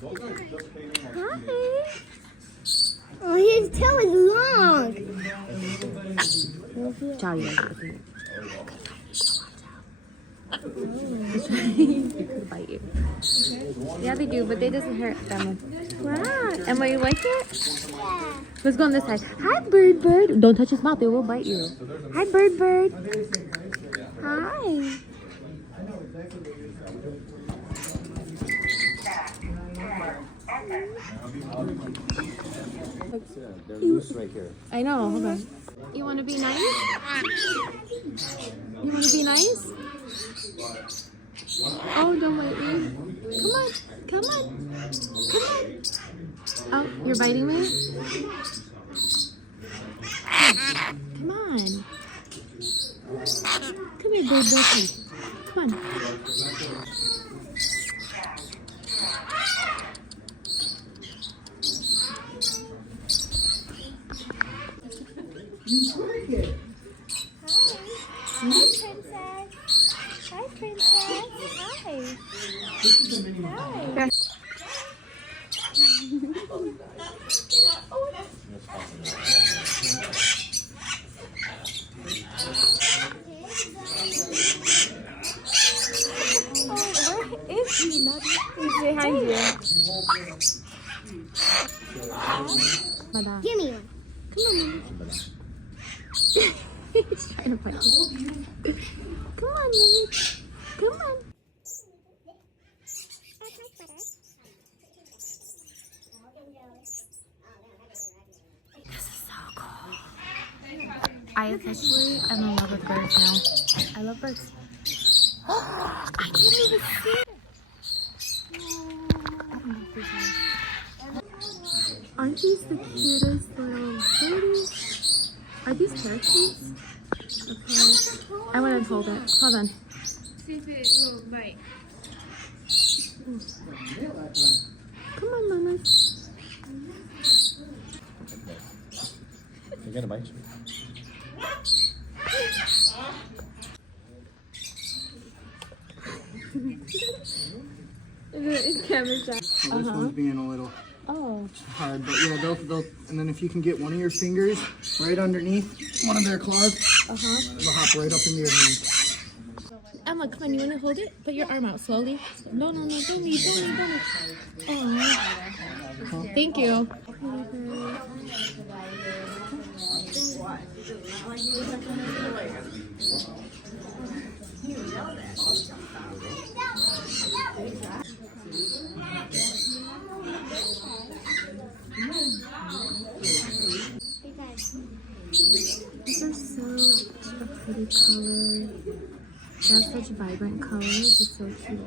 Hi. Oh, his tail is long. Charlie. They could bite you. Yeah, they do, but they doesn't hurt them. Wow. Emma, you like it? Yeah. Let's go on this side. Hi, bird, bird. Don't touch his mouth. They will bite you. Hi, bird, bird. Hi. They're loose right here. I know. Hold on. You want to be nice? You want to be nice? Oh, don't bite me. Come on. Come on. Come on. Oh, you're biting me? Come on. Come here, bird, bird. Come on. Hi, princess. Hi, princess. Hi. Hi. Where is he? He's behind you. Madam. Give me one. Come on. He's trying to fight you. Come on, Lily. Come on. This is so cool. I officially am in love with birds now. I love birds. I can't even see it. Aren't these the cutest little birdies? Are these parakeets? Okay. I want to hold it. Hold on. See if it will bite. Come on, mamas. They're gonna bite you. It's camera shot. This one's being a little Oh. hard, but yeah, they'll, and then if you can get one of your fingers right underneath one of their claws, they'll hop right up into your hand. Emma, come on, you want to hold it? Put your arm out slowly. No, don't leave, don't leave. Oh. Thank you. These are such a pretty color. They have such vibrant colors. It's so cute.